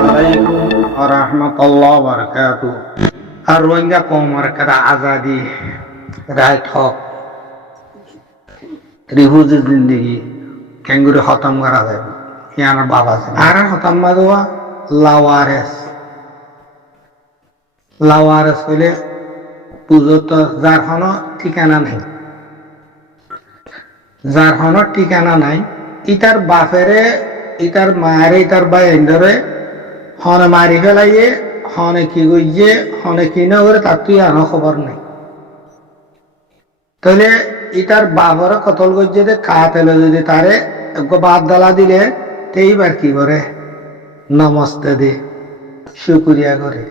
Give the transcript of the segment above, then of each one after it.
আলাইকুম ওয়া রাহমাতুল্লাহি ওয়া বারাকাতুহু। আর রোহিঙ্গা কওমের কারা আজাদি রাইট হক রিফিউজি জিন্দেগি কেঙ্গুরি খতম করা যায় ইয়ার বাবা আর খতম মাদুয়া লাওয়ারেস হইলে পুজোত যার কোনো ঠিকানা নাই ইতার বাপেরে ইতার মায়েরে ইতার বাইরে হনে মারি ফেলাইয়ে হনে কি গইয়ে হনে কি না করে তার তুই আনো খবর নাই। তাহলে ইতার বাপরে কতল গইয়ে দে কাতেলে যদি তারে বাদ দালা দিলে এইবার কি করে নমস্তে দে শুকুরিয়া করে।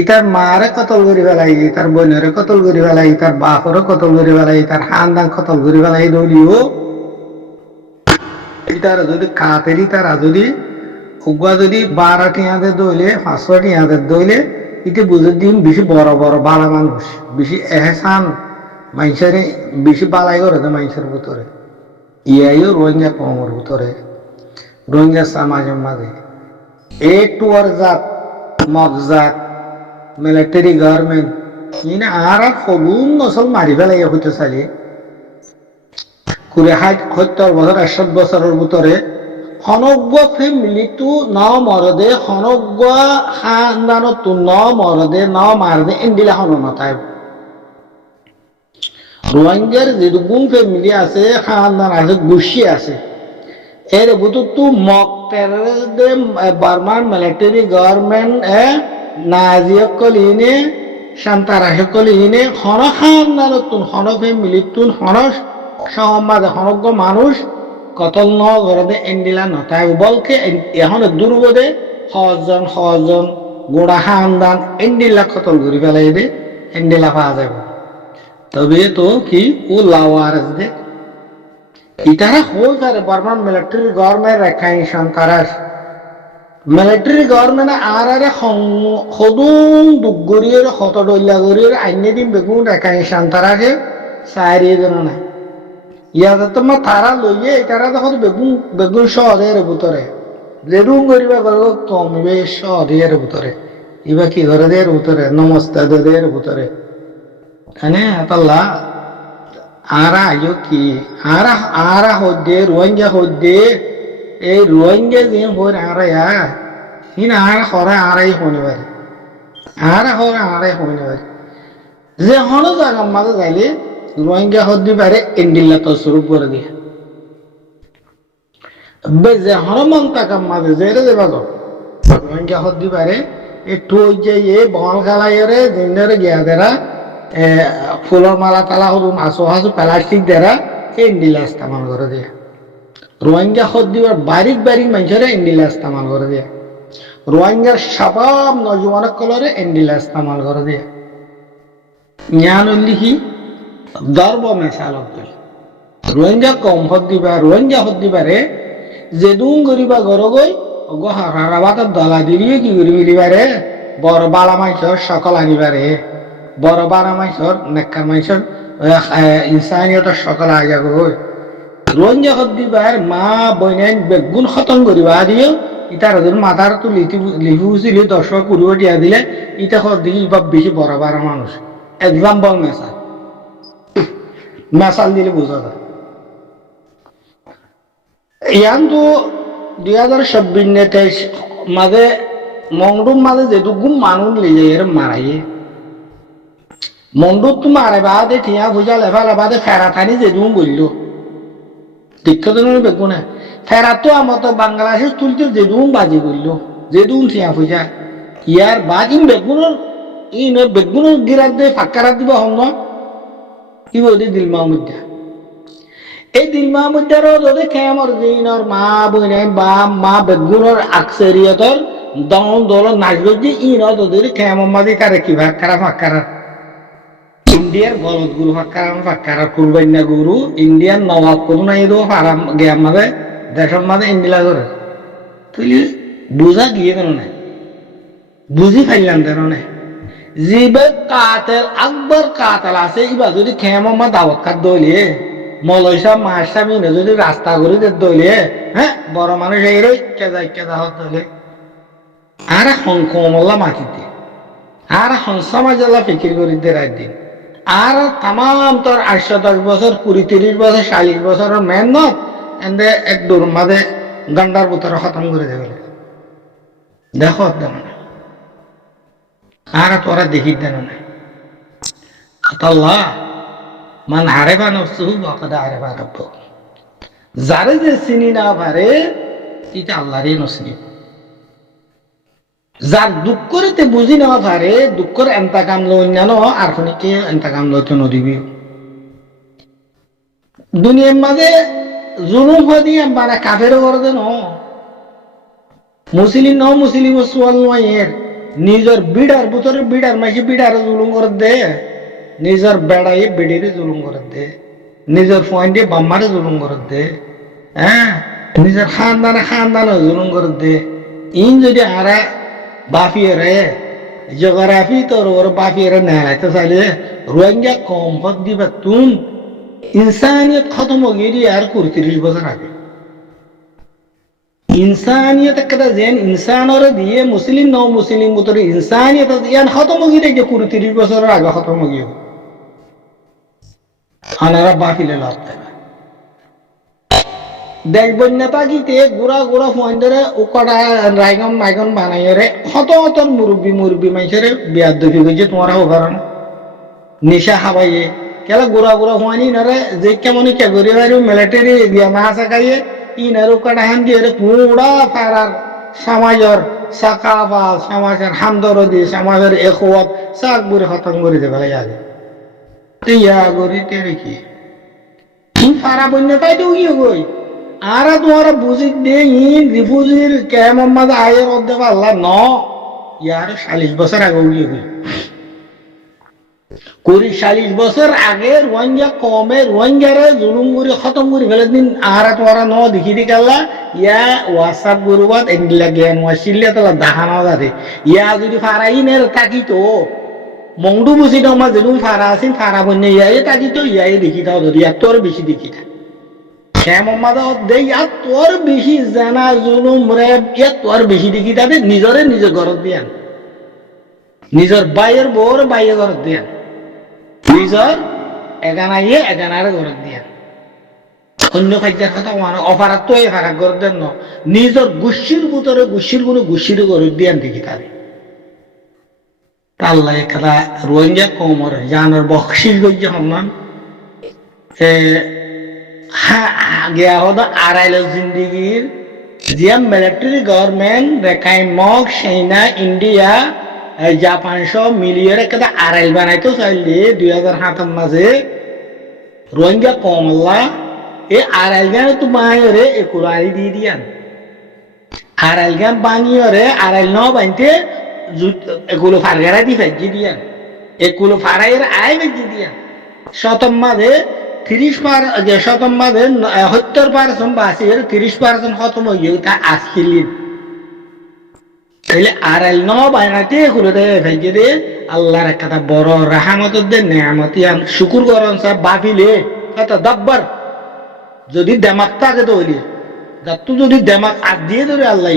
ইতার মারে কতল করি ফেলাই, ইতার বোনেরে কতল করি ফেলাই, ইতার বাপরে কতল করি ফেলাই, ইতার হান্দান কতল করি ফেলাই দলিও ইতারা যদি কাতেরি তারা যদি উগা যদি 12 টিয়াদের দইলে 500 টিয়াদের দইলে ইতে বুঝে দিন বেশি বড় বড় বালা মানুষ বেশি এহসান মানুষের বেশি বালাই করে দেয় মানুষের ভিতরে। ইয়াইও রোহিঙ্গা কমের ভিতরে রোহিঙ্গা সমাজের মাঝে একটু আর জাত মগজাত মিলিটারি গভর্নমেন্ট ইনা আর হলুম নসল মারি ফেলাই হইতে চাইলে কুড়ি 70 বছর 60 বছরের ভিতরে হনজ্ঞ ফ্যামিলিটো ন মরদে হনজ্ঞ খানদানতো ন মরদে ন মারদে এন্ডিলা হন নথায়। রোহিঙ্গার যেরকম ফ্যামিলি আছে খানদান আছে গুছি আছে এর ভিতরতো মকটেরদে বার্মান মিলিটারি গভর্নমেন্ট নাজিয়া কলিনে শান্তারা কলিনে হন খানদানতো হন ফ্যামিলিতো হন সমাজে হনজ্ঞ মানুষ কতল ন ঘরে এন্ডিলা নথায় বলকে এখন দুর্বদে সজন গোড়া খানদান এন্ডিলা কতল ঘুরি ফেলাই দে এন্ডিলা পাওয়া যাব। তবে তো কি ও লাওয়ারেস দে ইতারা হয়ে পারে বার্মান মিলিটারি গভর্নমেন্ট রেখাই সন্তারাস মিলিটারি গভর্নমেন্ট আর সদুন দুগরিয়ের হতডল্লা গরিয়ের আইনে দিন বেগুন রেখাই সন্তারাসে সারিয়ে দেন না ইয়াতে তোমার তারা লইয়ে তারা তখন বেগুন শহরের ভিতরে যেরুম করিবা করো কমবে শহরের ভিতরে ইবা কি করে দের ভিতরে নমস্তে দের ভিতরে এনে আতাল্লা আরা আয়ো কি আরা হদ্দে রোহিঙ্গা হদ্দে এই রোহিঙ্গা যে হর আরা ইন আর হরে আরাই হনে পারে আরাই হনে পারে যে হন জায়গা মাঝে যাইলে রোহিঙ্গা হদ্দি পারে এন্ডিল্লা তসরুপ করে দিয়ে যে হনুমান তাকাম মাঝে যেরে দেবা গো রোহিঙ্গা হদ্দি পারে একটু ওই যে বন খালাইরে জিন্দারে গিয়া দেরা ফুলের মালা তালা হল মাছু হাসু প্লাস্টিক দেরা এন্ডিলা ইস্তেমাল করে দিয়ে রোহিঙ্গা হদ্দিবার বারিক মানুষেরা এন্ডিলা ইস্তেমাল করে দিয়ে রোহিঙ্গার সবাব নজওয়ানের কলরে এন্ডিলা ইস্তেমাল করে দিয়ে জ্ঞান লিখি দর্ব মেশালত রোহিঙ্গা কম রোহিঙ্গা হদ্দিবারে যেদুন গরিবা গর গই হারাবাতের দলা দিলিয়ে কি করি মিলিবারে বড় বালা মাইসর সকল আনিবারে বড় বালা মাইসর নেককার মাইসর ইনসানিয়তের সকল আগে গই রোহিঙ্গা হদ্দিবার মা বইনাইন বেগুন খতম করিবা দিও ইতার মাথার তো লিখুছিলি 10 20 টিয়া দিলে ইটা হদ্দি ইবা বেশি বড় বালা মানুষ এক্সাম্পল মেসাল দিলে বোঝা যায়। ইয়ান তো 2026 মাঝে মংডুম মাঝে যেটুকু মানুষ লিয়ে এর মারাইয়ে মংডুম তো মারে বাদে ঠিয়া বুঝা লেফালে বাদে ফেরাতানি যেটুকু বললো দীক্ষিত বেগুনে ফেরা তো আমার তো বাংলাদেশের তুলতে যেটুকু বাজি করলো যেটুকু ঠিয়া বুঝা ইয়ার বাজি বেগুনের গিরাত দিয়ে ফাঁকারা দিব হন কি বলি দিল মাহমুদা এই দিল মাহমুদারও যদি খেমর দিনর মা বইনাই বা মা বেগুনের আকসেরিয়তর দল নাচল যে ইন তোদের খেমর মাঝে তারে কি ফাঁকারা ইন্ডিয়ার গলত গুরু ফাঁকারা কুরবান্না গুরু ইন্ডিয়ান নবাব কোনো নাই দো ফারাম গিয়ে মাঝে দেশের মাঝে ইন্ডিলা করে তুই বুঝা গিয়ে কেন না বুঝি ফাইলাম কেন না জিবে কাতেল আকবর কাতেল আছে ইবা যদি খেমা দাওয়াত কাট দইলে মলয়সা মাসা মিনে যদি রাস্তা করে দইলে হ্যাঁ বড় মানুষ এই কেজা হত দইলে আর এখন কমল্লা মাটিতে আর এখন সমাজল্লা ফিকির করি দেড় দিন আর তাম তোর 810 বছর 20-30 বছর 40 বছরের মেহনত এনে এক দূর মাঝে গন্ডার বুতরে খতম করে দেবে দেখো দেন আর তোরা দেখি দেন না আল্লাহ মান আরেফা নফসুহু ফাকাদ আরেফা রাব্বাহু যারে যে চিনি না পারে এটা আল্লাহরই নসিব যার দুঃখ করিতে বুঝি না পারে দুঃখের এন্তাকাম লই না আর খনিকে এন্তাকাম লইতে নদিবি দুনিয়ার মাঝে জুলুম হয়ে দিয়ে মানে কাফের করে দেন মুসলিম সোয়াল নয়ের নিজের বিড়ার বুতরের বিড়ার মাসে বিড়ার জুলুম করে দে নিজের বেড়াই বেড়িরে জুলুম করে দে নিজের ফয়েন্টে বাম্মারে জুলুম করে দে হ্যাঁ নিজের খানদানে জুলুম করে দে ইন যদি আরা বাফিয়ে জোগ্রাফি তোর ওর বাফিয়ে নেড়াইতে চাইলে রোহিঙ্গা কম হদ দিবা তুম ইনসানিয়ত খতম হয়ে আর 30 বছর আগে ইনসানিয়ত একটা যেন ইনসানরে দিয়ে মুসলিম মুসলিম বুতরে ইনসানিয়ত ইয়ান খতম হয়ে যে 30 বছরের আগে খতম হয়ে আনারা বাফিলে লাভ দেয় দেখবেন না তাকিতে গুড়া ফোন ধরে উকড়া রাইগন মাইগন বানাইরে হত মুরব্বী মাইসের বিয়ার দফি গেছে তোমার কারণ নেশা খাবাইয়ে কেলা গুড়া ফোয়ানি নরে যে কেমন কে করি বাইরে মিলিটারি দিয়া মাছ খাইয়ে ইনার উকড়া হান দিয়ে পুরা ফারার সমাজের সাকাফা সমাজের হামদরদি সমাজের এখওয়াত সাক বুড়ি খতম করে দেবে আগে ইয়া গরিতে রেখি ফারা বন্য তাই তো গই আর তোমারা বুঝি দে ইন রিফিউজির কেমন মাঝে আয়ের অর্ধেক আল্লাহ ন ইয়ার 40 বছর আগে উড়িয়ে গই 40 বছর আগে রোহিঙ্গা কমে রোহিঙ্গারে জুলুম করে খতম করে ফেলে দিন আর তোমারা ন দেখি দি কাল্লা ইয়া হোয়াটসঅ্যাপ গুরুবাদ এগুলা জ্ঞান ওয়াসিল্লে তালা দাহানো যাতে ইয়া যদি ফারাইনের থাকিতো মংডু বুঝি দাও মা জুলুম ফারা আছেন ফারা বন্য ইয়াই থাকিতো ইয়াই দেখি দাও যদি তোর বেশি দেখি থা তোর বেশি জানা জুলুম রেপ তোর বেশি দেখি তাদের নিজের ঘরত দিয়ান নিজের বাইয়ের বউর বাইয়ের ঘরত দিয়ান নিজের এগানাইয়ে এগানার ঘরত দিয়ান অন্য খাদ্যের কথা অফারাত তো ফারাক ঘর দেন ন নিজের গুষ্টির ভিতরে গুষ্টির ঘরত দিয়ান দেখি তাদের আল্লাহ খেলা রোহিঙ্গা কমর জানার বকশিস গজ্জা হমান গিয়া হতো আড়াইল জিন্দিগির জিয়া মিলিটারি গভর্নমেন্ট রেখাই মগ চাইনা ইন্ডিয়া জাপান সব মিলিয়ে একটা আড়াইল বানাইতো চাইলে 2007 মাঝে রোহিঙ্গা কমলা এই আড়াইল গান তো বানিয়ে একুরাই দিয়ে দিয়ান আড়াইল গান বানিয়ে আড়াইল ন বানতে এগুলো ফারগারা দি ফেজি দিয়ান এগুলো ফারাইয়ের আয় ফেজি দিয়ান শতম মাঝে 30 শতম মাঝে 70% বাসির 30% খতম হয়ে গিয়ে তা আসছিলেন তাইলে আড়াইল ন বানাইতে এগুলো দে ফেজি দে আল্লাহর একটা বড় রাহমত দে নেয়ামতিয়ান শুকুর করন সব বাফিলে কত দাব্বার যদি দেমাক থাকে তো হইলে যাতু যদি দেমাক আদ দিয়ে ধরে আল্লাহ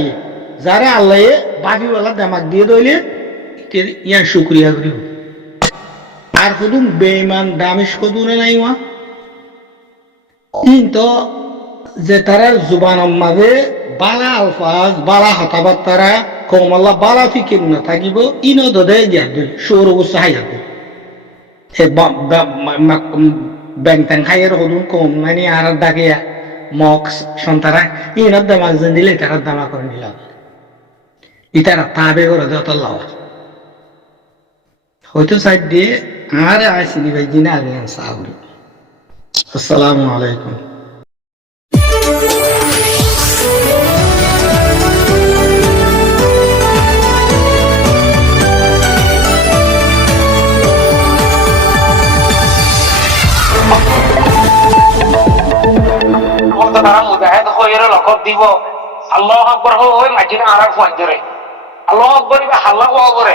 যারা আল্লাহ বাফিওয়ালা দেমাক দিয়ে ধরলে ইয়ার শুক্রিয়া করি আর শুধু বেঈমান দামিশ কদুনে নাই মা কিন্তু যে তারা জুবানের মাঝে বালা আলফাজ বালা হতাবার্তারা কমলা বালা ফিকির না থাকিব ইনো দদে জ্ঞান দিল সৌর উৎসাহ সে ব্যাং ট্যাং খাইয়ের হদুন কম মানে আর ডাকে মক সন্তারা ইনার দামাক যেন দিলে তারা দামা করে নিলাম ইতারা তাবে করে যত লাওয়া হয়তো সাইড দিয়ে আর আসিনি ভাই দিনে আগে সাহাবি আসসালামু আলাইকুম তারা মুজাহিদ হয়ে লকব দিব আল্লাহু আকবার হই মাঝিনা আর ফোন ধরে আল্লাহু আকবার হাল্লা করে